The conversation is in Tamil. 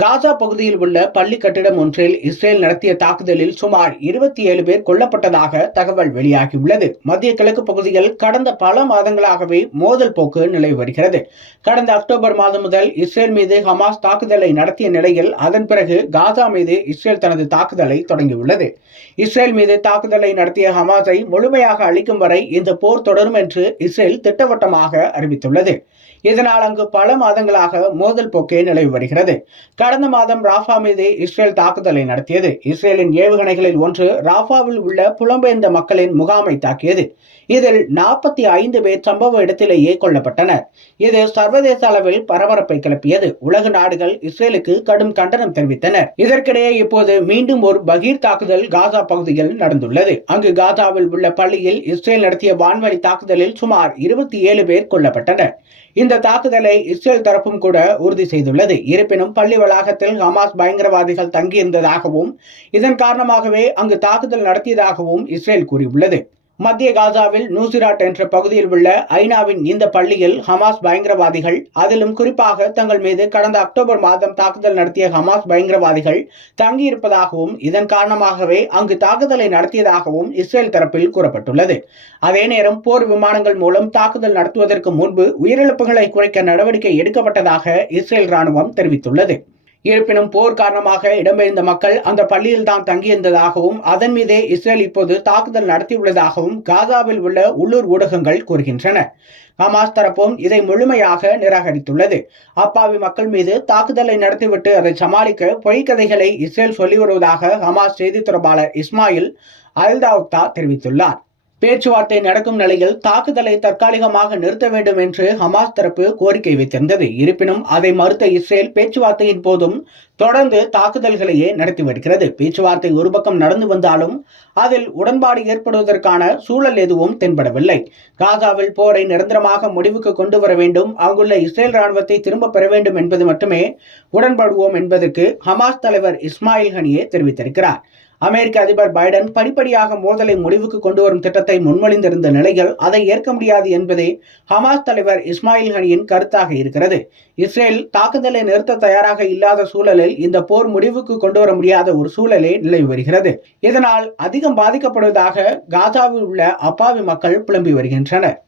காசா பகுதியில் உள்ள பள்ளி கட்டிடம் ஒன்றில் இஸ்ரேல் நடத்திய தாக்குதலில் சுமார் 27 பேர் கொல்லப்பட்டதாக தகவல் வெளியாகியுள்ளது. மத்திய கிழக்கு பகுதியில் கடந்த பல மாதங்களாகவே மோதல் போக்கு நிலவி வருகிறது. கடந்த அக்டோபர் மாதம் முதல் இஸ்ரேல் மீது ஹமாஸ் தாக்குதலை நடத்திய நிலையில் அதன் பிறகு காசா மீது இஸ்ரேல் தனது தாக்குதலை தொடங்கியுள்ளது. இஸ்ரேல் மீது தாக்குதலை நடத்திய ஹமாஸை முழுமையாக அழிக்கும் வரை இந்த போர் தொடரும் என்று இஸ்ரேல் திட்டவட்டமாக அறிவித்துள்ளது. இதனால் அங்கு பல மாதங்களாக மோதல் போக்கே நிலவி வருகிறது. கடந்த மாதம் ராஃபா மீது இஸ்ரேல் தாக்குதலை நடத்தியது. இஸ்ரேலின் ஏவுகணைகளில் ஒன்று ராஃபாவில் உள்ள புலம்பெயர்ந்த மக்களின் முகாமை தாக்கியது. இதில் 45 பேர் சம்பவ இடத்திலேயே கொல்லப்பட்டனர். இது சர்வதேச அளவில் பரபரப்பை கிளப்பியது. உலக நாடுகள் இஸ்ரேலுக்கு கடும் கண்டனம் தெரிவித்தனர். இதற்கிடையே இப்போது மீண்டும் ஒரு பகீர் தாக்குதல் காசா பகுதியில் நடந்துள்ளது. அங்கு காசாவில் உள்ள பள்ளியில் இஸ்ரேல் நடத்திய வான்வழி தாக்குதலில் சுமார் 27 பேர் கொல்லப்பட்டனர். இந்த தாக்குதலை இஸ்ரேல் தரப்பும் கூட உறுதி செய்துள்ளது. இருப்பினும் பள்ளி வளாகத்தில் ஹமாஸ் பயங்கரவாதிகள் தங்கியிருந்ததாகவும் இதன் காரணமாகவே அங்கு தாக்குதல் நடத்தியதாகவும் இஸ்ரேல் கூறியுள்ளது. மத்திய காசாவில் நூசிராட் என்ற பகுதியில் உள்ள ஐநாவின் இந்த பள்ளியில் ஹமாஸ் பயங்கரவாதிகள், அதிலும் குறிப்பாக தங்கள் மீது கடந்த அக்டோபர் மாதம் தாக்குதல் நடத்திய ஹமாஸ் பயங்கரவாதிகள் தங்கியிருப்பதாகவும் இதன் காரணமாகவே அங்கு தாக்குதலை நடத்தியதாகவும் இஸ்ரேல் தரப்பில் கூறப்பட்டுள்ளது. அதே நேரம் போர் விமானங்கள் மூலம் தாக்குதல் நடத்துவதற்கு முன்பு உயிரிழப்புகளை குறைக்க நடவடிக்கை எடுக்கப்பட்டதாக இஸ்ரேல் ராணுவம் தெரிவித்துள்ளது. இருப்பினும் போர் காரணமாக இடம்பெயர்ந்த மக்கள் அந்த பள்ளியில் தான் தங்கியிருந்ததாகவும் அதன் மீதே இஸ்ரேல் இப்போது தாக்குதல் நடத்தியுள்ளதாகவும் காசாவில் உள்ள உள்ளூர் ஊடகங்கள் கூறுகின்றன. ஹமாஸ் தரப்பும் இதை முழுமையாக நிராகரித்துள்ளது. அப்பாவி மக்கள் மீது தாக்குதலை நடத்திவிட்டு அதை சமாளிக்க பொய்க்கதைகளை இஸ்ரேல் சொல்லி வருவதாக ஹமாஸ் செய்தி தொடர்பாளர் இஸ்மாயில் அல்தாவ்தா தெரிவித்துள்ளார். பேச்சுவார்த்தை நடக்கும் நிலையில் தாக்குதலை தற்காலிகமாக நிறுத்த வேண்டும் என்று ஹமாஸ் தரப்பு கோரிக்கை வைத்திருந்தது. இருப்பினும் அதை மறுத்த இஸ்ரேல் பேச்சுவார்த்தையின் போதும் தொடர்ந்து தாக்குதல்களையே நடத்தி வருகிறது. பேச்சுவார்த்தை ஒரு பக்கம் நடந்து வந்தாலும் அதில் உடன்பாடு ஏற்படுவதற்கான சூழல் எதுவும் தென்படவில்லை. காசாவில் போரை நிரந்தரமாக முடிவுக்கு கொண்டு வர வேண்டும், அங்குள்ள இஸ்ரேல் ராணுவத்தை திரும்ப பெற வேண்டும் என்பது மட்டுமே உடன்படுவோம் என்பதற்கு ஹமாஸ் தலைவர் இஸ்மாயில் ஹனியே தெரிவித்திருக்கிறார். அமெரிக்க அதிபர் பைடன் படிப்படியாக மோதலை முடிவுக்கு கொண்டு வரும் திட்டத்தை முன்மொழிந்திருந்த நிலையில் அதை ஏற்க முடியாது என்பதே ஹமாஸ் தலைவர் இஸ்மாயில் ஹனியின் கருத்தாக இருக்கிறது. இஸ்ரேல் தாக்குதலை நிறுத்த தயாராக இல்லாத சூழலில் இந்த போர் முடிவுக்கு கொண்டு வர முடியாத ஒரு சூழலே நிலவி வருகிறது. இதனால் அதிகம் பாதிக்கப்படுவதாக காசாவில் உள்ள அப்பாவி மக்கள் புலம்பி வருகின்றனர்.